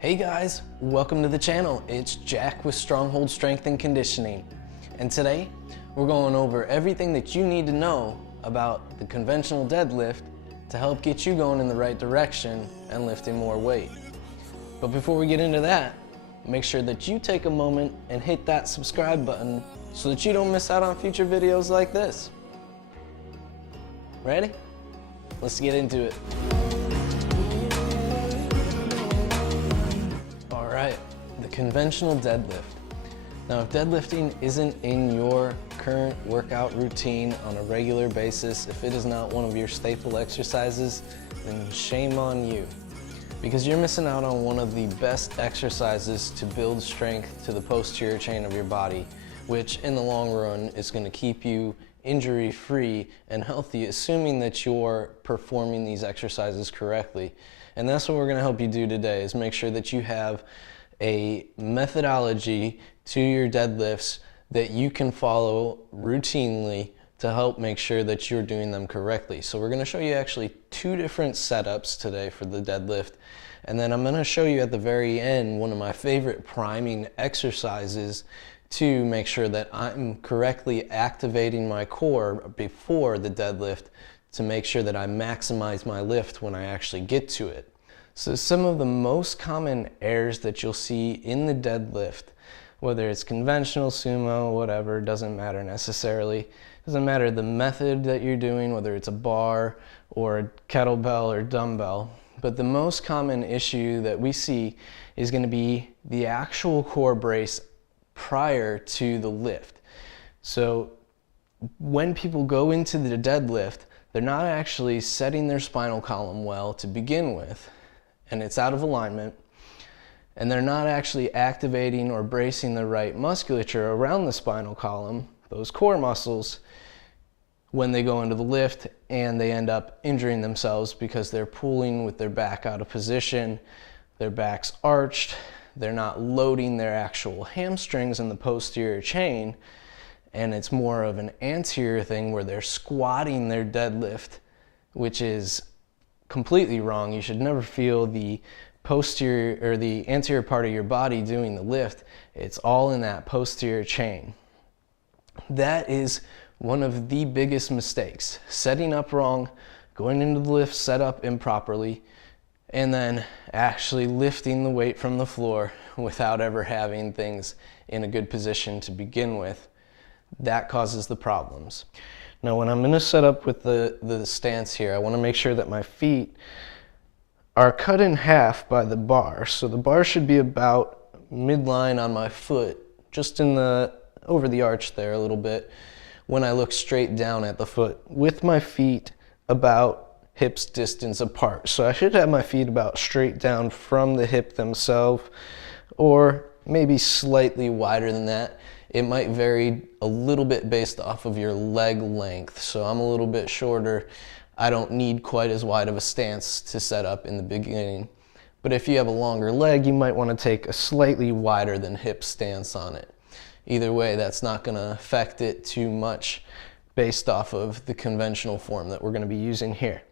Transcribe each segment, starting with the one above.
Hey guys, welcome to the channel. It's Jack with Stronghold Strength and Conditioning. And today, we're going over everything that you need to know about the conventional deadlift to help get you going in the right direction and lifting more weight. But before we get into that, make sure that you take a moment and hit that subscribe button so that you don't miss out on future videos like this. Ready? Let's get into it. Alright, the conventional deadlift. Now, if deadlifting isn't in your current workout routine on a regular basis, if it is not one of your staple exercises, then shame on you. Because you're missing out on one of the best exercises to build strength to the posterior chain of your body, which in the long run is going to keep you injury-free and healthy, assuming that you're performing these exercises correctly. And that's what we're going to help you do today, is make sure that you have a methodology to your deadlifts that you can follow routinely to help make sure that you're doing them correctly. So we're going to show you actually two different setups today for the deadlift, and then I'm going to show you at the very end one of my favorite priming exercises to make sure that I'm correctly activating my core before the deadlift to make sure that I maximize my lift when I actually get to it. So some of the most common errors that you'll see in the deadlift, whether it's conventional, sumo, whatever, doesn't matter necessarily. Doesn't matter the method that you're doing, whether it's a bar or a kettlebell or dumbbell. But the most common issue that we see is going to be the actual core brace prior to the lift. So when people go into the deadlift, they're not actually setting their spinal column well to begin with, and it's out of alignment, and they're not actually activating or bracing the right musculature around the spinal column, those core muscles, when they go into the lift, and they end up injuring themselves because they're pulling with their back out of position, their back's arched, they're not loading their actual hamstrings in the posterior chain, and it's more of an anterior thing where they're squatting their deadlift, which is completely wrong. You should never feel the posterior or the anterior part of your body doing the lift. It's all in that posterior chain. That is one of the biggest mistakes. Setting up wrong, going into the lift set up improperly, and then actually lifting the weight from the floor without ever having things in a good position to begin with. That causes the problems. Now, when I'm going to set up with the stance here, I want to make sure that my feet are cut in half by the bar. So the bar should be about midline on my foot, just over the arch there a little bit, when I look straight down at the foot, with my feet about hips distance apart. So I should have my feet about straight down from the hip themselves, or maybe slightly wider than that. It might vary a little bit based off of your leg length. So I'm a little bit shorter. I don't need quite as wide of a stance to set up in the beginning. But if you have a longer leg, you might want to take a slightly wider than hip stance on it. Either way, that's not going to affect it too much based off of the conventional form that we're going to be using here.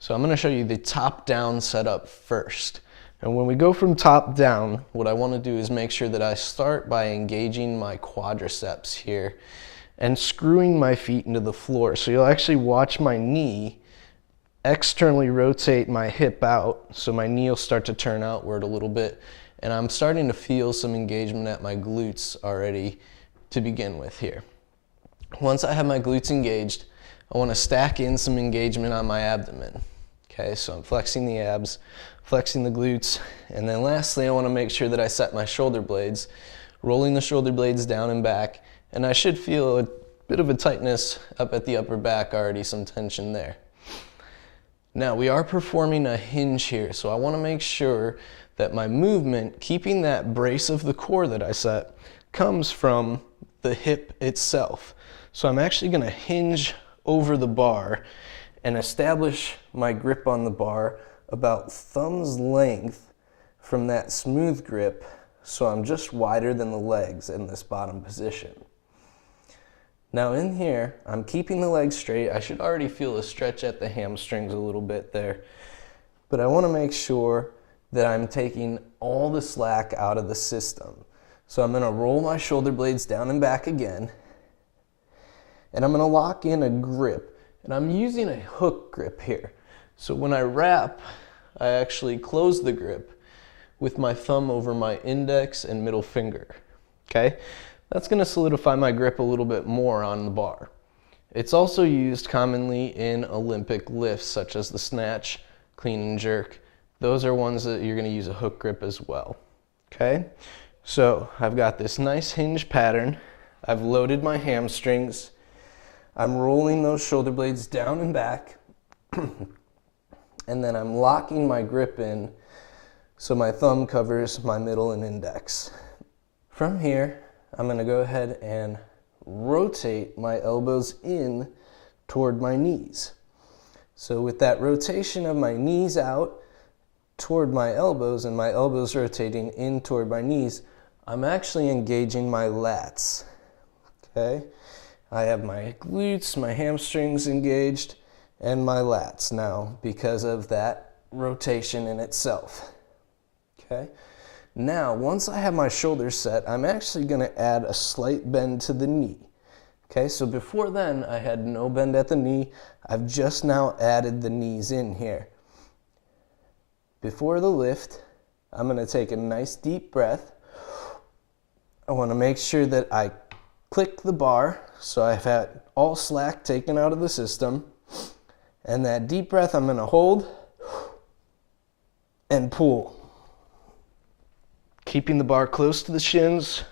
So I'm going to show you the top-down setup first. And when we go from top down, what I want to do is make sure that I start by engaging my quadriceps here and screwing my feet into the floor. So you'll actually watch my knee externally rotate my hip out, so my knee will start to turn outward a little bit, and I'm starting to feel some engagement at my glutes already to begin with here. Once I have my glutes engaged, I want to stack in some engagement on my abdomen. Okay, so I'm flexing the abs, flexing the glutes, and then lastly I want to make sure that I set my shoulder blades, rolling the shoulder blades down and back, and I should feel a bit of a tightness up at the upper back, already some tension there. Now, we are performing a hinge here, so I want to make sure that my movement, keeping that brace of the core that I set, comes from the hip itself. So I'm actually going to hinge over the bar and establish my grip on the bar about thumb's length from that smooth grip, so I'm just wider than the legs in this bottom position. Now in here, I'm keeping the legs straight. I should already feel a stretch at the hamstrings a little bit there, but I want to make sure that I'm taking all the slack out of the system. So I'm gonna roll my shoulder blades down and back again, and I'm gonna lock in a grip. And I'm using a hook grip here. So when I wrap, I actually close the grip with my thumb over my index and middle finger, okay? That's gonna solidify my grip a little bit more on the bar. It's also used commonly in Olympic lifts, such as the snatch, clean and jerk. Those are ones that you're gonna use a hook grip as well, okay? So I've got this nice hinge pattern. I've loaded my hamstrings. I'm rolling those shoulder blades down and back. And then I'm locking my grip in so my thumb covers my middle and index. From here, I'm gonna go ahead and rotate my elbows in toward my knees. So with that rotation of my knees out toward my elbows and my elbows rotating in toward my knees, I'm actually engaging my lats, okay? I have my glutes, my hamstrings engaged, and my lats now because of that rotation in itself, okay? Now, once I have my shoulders set, I'm actually gonna add a slight bend to the knee. Okay, so before then, I had no bend at the knee. I've just now added the knees in here. Before the lift, I'm gonna take a nice deep breath. I wanna make sure that I click the bar, so I've had all slack taken out of the system. And that deep breath, I'm gonna hold and pull. Keeping the bar close to the shins,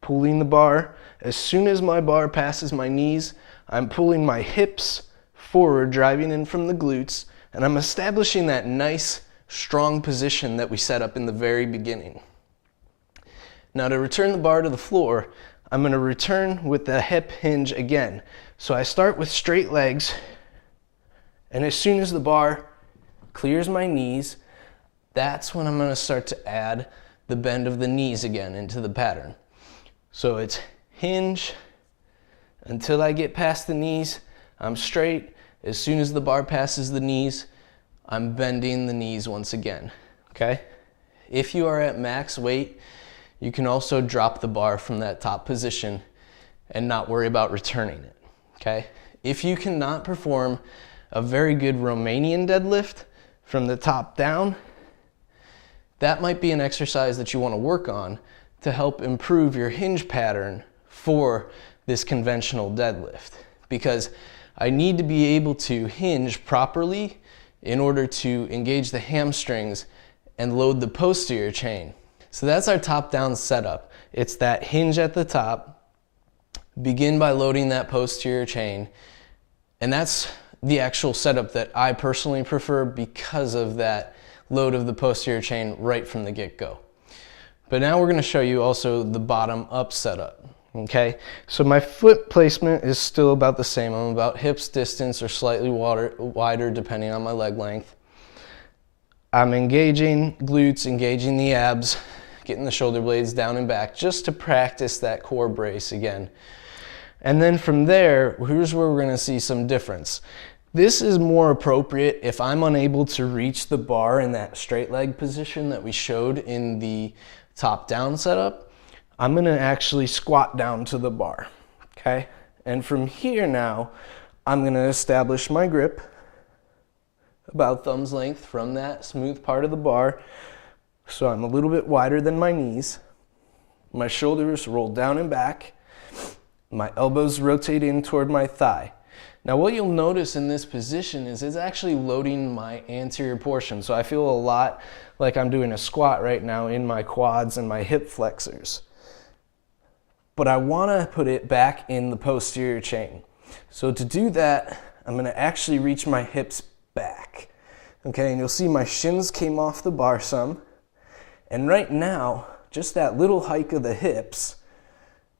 pulling the bar. As soon as my bar passes my knees, I'm pulling my hips forward, driving in from the glutes, and I'm establishing that nice, strong position that we set up in the very beginning. Now to return the bar to the floor, I'm gonna return with the hip hinge again. So I start with straight legs, and as soon as the bar clears my knees, that's when I'm gonna start to add the bend of the knees again into the pattern. So it's hinge until I get past the knees, I'm straight. As soon as the bar passes the knees, I'm bending the knees once again, okay? If you are at max weight, you can also drop the bar from that top position and not worry about returning it, okay? If you cannot perform a very good Romanian deadlift from the top down, that might be an exercise that you want to work on to help improve your hinge pattern for this conventional deadlift, because I need to be able to hinge properly in order to engage the hamstrings and load the posterior chain. So that's our top-down setup. It's that hinge at the top, begin by loading that posterior chain, and that's the actual setup that I personally prefer because of that load of the posterior chain right from the get-go. But now we're gonna show you also the bottom-up setup, okay? So my foot placement is still about the same. I'm about hips distance or slightly wider depending on my leg length. I'm engaging glutes, engaging the abs, getting the shoulder blades down and back just to practice that core brace again. And then from there, here's where we're gonna see some difference. This is more appropriate if I'm unable to reach the bar in that straight leg position that we showed in the top down setup. I'm gonna actually squat down to the bar, okay? And from here now, I'm gonna establish my grip about thumb's length from that smooth part of the bar. So I'm a little bit wider than my knees. My shoulders roll down and back. My elbows rotate in toward my thigh. Now what you'll notice in this position is it's actually loading my anterior portion. So I feel a lot like I'm doing a squat right now in my quads and my hip flexors. But I wanna put it back in the posterior chain. So to do that, I'm gonna actually reach my hips back. Okay, and you'll see my shins came off the bar some. And right now, just that little hike of the hips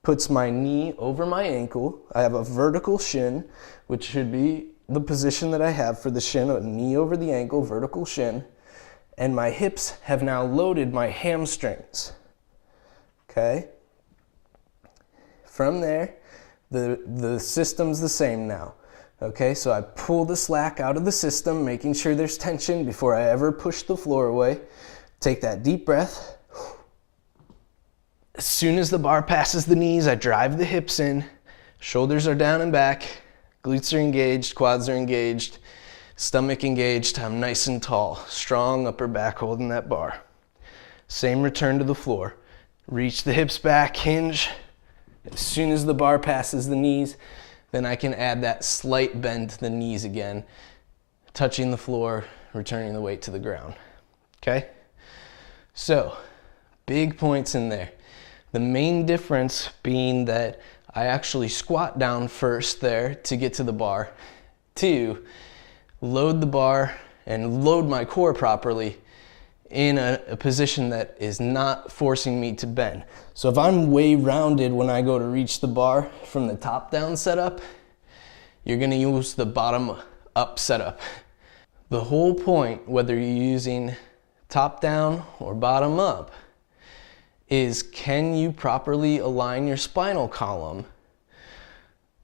puts my knee over my ankle. I have a vertical shin, which should be the position that I have for the shin, a knee over the ankle, vertical shin. And my hips have now loaded my hamstrings, okay? From there, the system's the same now, okay? So I pull the slack out of the system, making sure there's tension before I ever push the floor away. Take that deep breath. As soon as the bar passes the knees, I drive the hips in, shoulders are down and back, glutes are engaged, quads are engaged, stomach engaged. I'm nice and tall, strong upper back holding that bar. Same return to the floor. Reach the hips back, hinge. As soon as the bar passes the knees, then I can add that slight bend to the knees again, touching the floor, returning the weight to the ground. Okay? So, big points in there. The main difference being that I actually squat down first there to get to the bar. 2, load the bar and load my core properly in a position that is not forcing me to bend. So if I'm way rounded when I go to reach the bar from the top down setup, you're gonna use the bottom up setup. The whole point, whether you're using top down or bottom up, is can you properly align your spinal column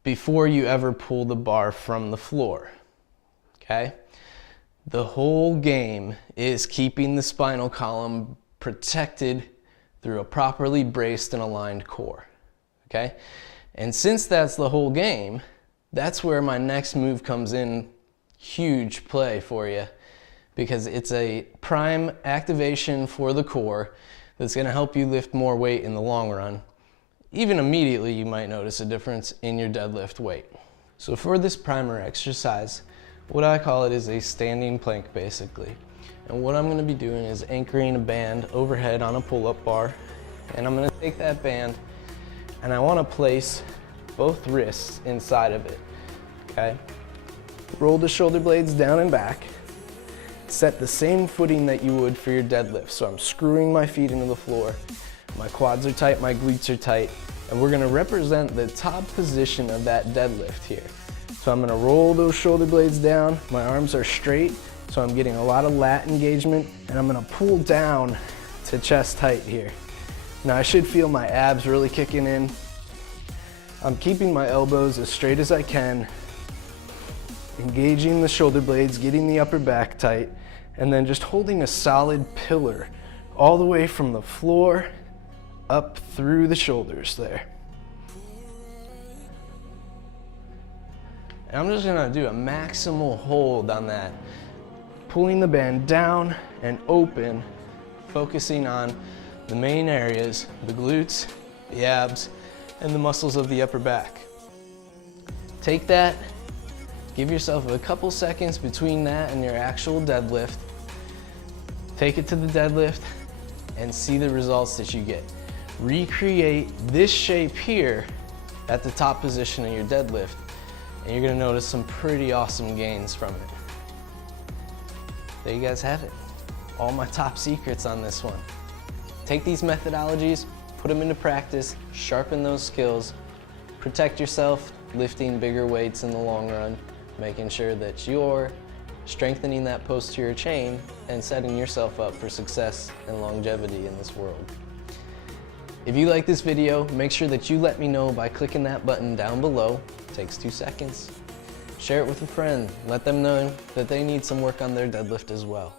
before you ever pull the bar from the floor, okay? The whole game is keeping the spinal column protected through a properly braced and aligned core, okay? And since that's the whole game, that's where my next move comes in huge play for you, because it's a prime activation for the core that's gonna help you lift more weight in the long run. Even immediately, you might notice a difference in your deadlift weight. So for this primer exercise, what I call it is a standing plank basically. And what I'm gonna be doing is anchoring a band overhead on a pull-up bar. And I'm gonna take that band and I wanna place both wrists inside of it, okay? Roll the shoulder blades down and back. Set the same footing that you would for your deadlift. So I'm screwing my feet into the floor. My quads are tight, my glutes are tight, and we're gonna represent the top position of that deadlift here. So I'm gonna roll those shoulder blades down, my arms are straight, so I'm getting a lot of lat engagement, and I'm gonna pull down to chest height here. Now I should feel my abs really kicking in. I'm keeping my elbows as straight as I can, engaging the shoulder blades, getting the upper back tight, and then just holding a solid pillar all the way from the floor up through the shoulders there. And I'm just gonna do a maximal hold on that, pulling the band down and open, focusing on the main areas, the glutes, the abs, and the muscles of the upper back. Take that, give yourself a couple seconds between that and your actual deadlift. Take it to the deadlift and see the results that you get. Recreate this shape here at the top position of your deadlift, and you're gonna notice some pretty awesome gains from it. There you guys have it. All my top secrets on this one. Take these methodologies, put them into practice, sharpen those skills, protect yourself, lifting bigger weights in the long run, making sure that you're strengthening that posterior chain and setting yourself up for success and longevity in this world. If you like this video, make sure that you let me know by clicking that button down below. It takes 2 seconds. Share it with a friend. Let them know that they need some work on their deadlift as well.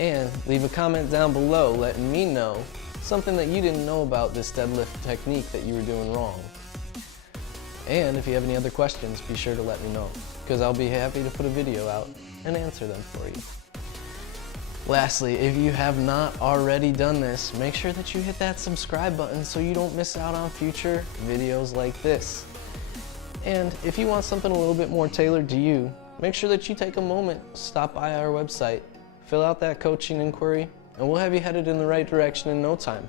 And leave a comment down below letting me know something that you didn't know about this deadlift technique that you were doing wrong. And if you have any other questions, be sure to let me know, because I'll be happy to put a video out and answer them for you. Lastly, if you have not already done this, make sure that you hit that subscribe button so you don't miss out on future videos like this. And if you want something a little bit more tailored to you, make sure that you take a moment, stop by our website, fill out that coaching inquiry, and we'll have you headed in the right direction in no time.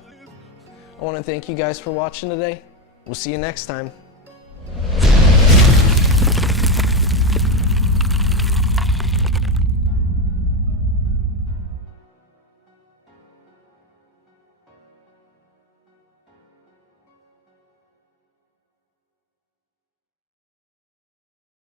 I want to thank you guys for watching today. We'll see you next time.